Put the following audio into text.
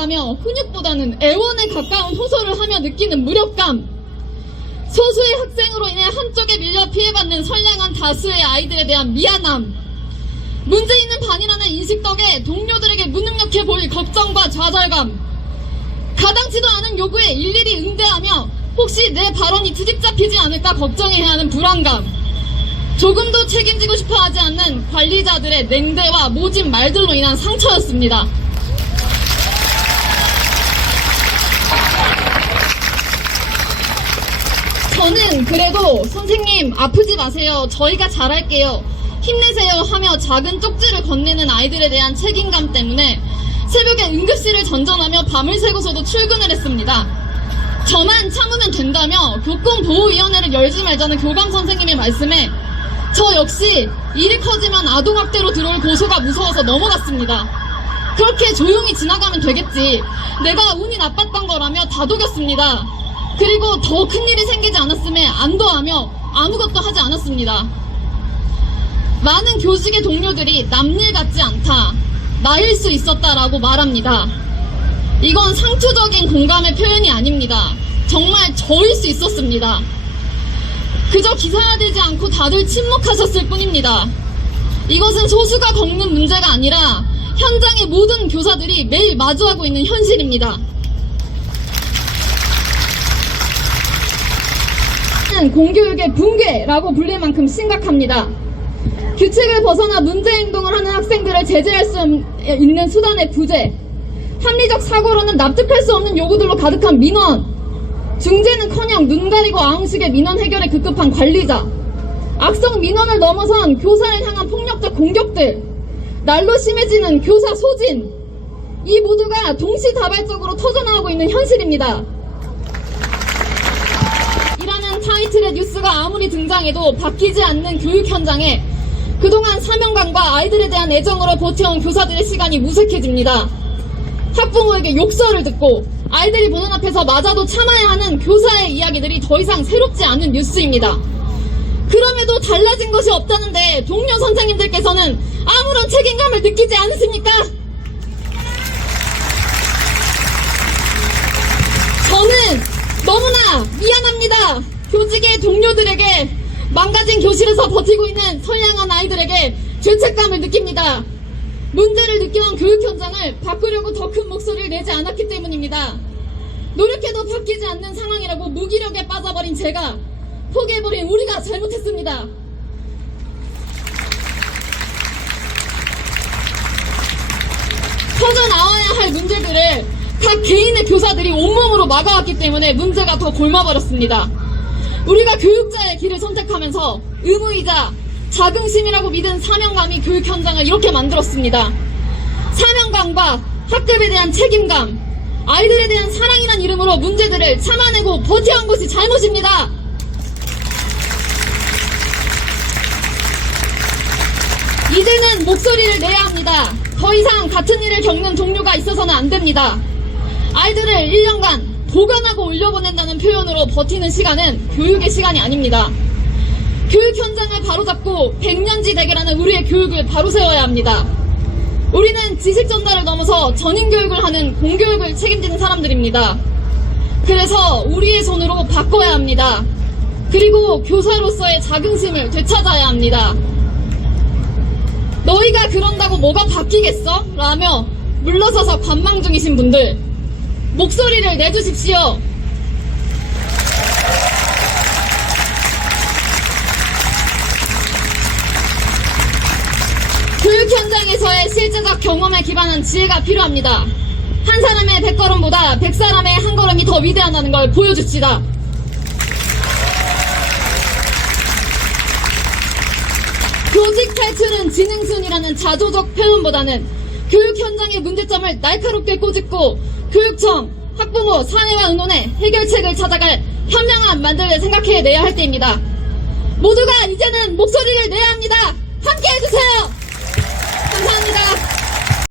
말하며 훈육보다는 애원에 가까운 호소를 하며 느끼는 무력감, 소수의 학생으로 인해 한쪽에 밀려 피해받는 선량한 다수의 아이들에 대한 미안함, 문제 있는 반이라는 인식 덕에 동료들에게 무능력해 보일 걱정과 좌절감, 가당치도 않은 요구에 일일이 응대하며 혹시 내 발언이 트집 잡히지 않을까 걱정해야 하는 불안감, 조금도 책임지고 싶어 하지 않는 관리자들의 냉대와 모진 말들로 인한 상처였습니다. 저는 그래도 선생님 아프지 마세요, 저희가 잘할게요, 힘내세요 하며 작은 쪽지를 건네는 아이들에 대한 책임감 때문에 새벽에 응급실을 전전하며 밤을 새고서도 출근을 했습니다. 저만 참으면 된다며 교권보호위원회를 열지 말자는 교감 선생님의 말씀에 저 역시 일이 커지면 아동학대로 들어올 고소가 무서워서 넘어갔습니다. 그렇게 조용히 지나가면 되겠지, 내가 운이 나빴던 거라며 다독였습니다. 그리고 더 큰일이 생기지 않았음에 안도하며 아무것도 하지 않았습니다. 많은 교직의 동료들이 남일 같지 않다, 나일 수 있었다라고 말합니다. 이건 상투적인 공감의 표현이 아닙니다. 정말 저일 수 있었습니다. 그저 기사화되지 않고 다들 침묵하셨을 뿐입니다. 이것은 소수가 겪는 문제가 아니라 현장의 모든 교사들이 매일 마주하고 있는 현실입니다. 공교육의 붕괴라고 불릴 만큼 심각합니다. 규칙을 벗어나 문제 행동을 하는 학생들을 제재할 수 있는 수단의 부재, 합리적 사고로는 납득할 수 없는 요구들로 가득한 민원, 중재는커녕 눈 가리고 아웅식의 민원 해결에 급급한 관리자, 악성 민원을 넘어선 교사를 향한 폭력적 공격들, 날로 심해지는 교사 소진, 이 모두가 동시다발적으로 터져나오고 있는 현실입니다. 이라는 타이틀의 뉴스가 아무리 등장해도 바뀌지 않는 교육 현장에 그동안 사명감과 아이들에 대한 애정으로 버텨온 교사들의 시간이 무색해집니다. 학부모에게 욕설을 듣고 아이들이 보는 앞에서 맞아도 참아야 하는 교사의 이야기들이 더 이상 새롭지 않은 뉴스입니다. 그럼에도 달라진 것이 없다는데 동료 선생님들께서는 아무런 책임감을 느끼지 않으십니까? 저는 너무나 미안합니다. 교직의 동료들에게, 망가진 교실에서 버티고 있는 선량한 아이들에게 죄책감을 느낍니다. 문제를 느껴온 교육 현장을 바꾸려고 더 큰 목소리를 내지 않았기 때문입니다. 노력해도 바뀌지 않는 상황이라고 무기력에 빠져버린 제가, 포기해버린 우리가 잘못했습니다. 터져나와야 할 문제들을 각 개인의 교사들이 온몸으로 막아왔기 때문에 문제가 더 골마버렸습니다. 우리가 교육자의 길을 선택하면서 의무이자 자긍심이라고 믿은 사명감이 교육 현장을 이렇게 만들었습니다. 사명감과 학급에 대한 책임감, 아이들에 대한 사랑이란 이름으로 문제들을 참아내고 버텨온 것이 잘못입니다. 이제는 목소리를 내야 합니다. 더 이상 같은 일을 겪는 동료가 있어서는 안 됩니다. 아이들을 1년간 보관하고 올려보낸다는 표현으로 버티는 시간은 교육의 시간이 아닙니다. 교육 현장을 바로잡고 백년지 대결하는 우리의 교육을 바로 세워야 합니다. 우리는 지식 전달을 넘어서 전인 교육을 하는 공교육을 책임지는 사람들입니다. 그래서 우리의 손으로 바꿔야 합니다. 그리고 교사로서의 자긍심을 되찾아야 합니다. 너희가 그런다고 뭐가 바뀌겠어? 라며 물러서서 관망 중이신 분들, 목소리를 내주십시오. 교육 현장에서의 실제적 경험에 기반한 지혜가 필요합니다. 한 사람의 100걸음보다 100사람의 한 걸음이 더 위대하다는 걸 보여줍시다. 교직 탈출은 지능순이라는 자조적 표현보다는 교육 현장의 문제점을 날카롭게 꼬집고 교육청, 학부모, 사회와 의논해 해결책을 찾아갈 현명한 만들을 생각해내야 할 때입니다. 모두가 이제는 목소리를 내야 합니다. 함께 해주세요. 감사합니다.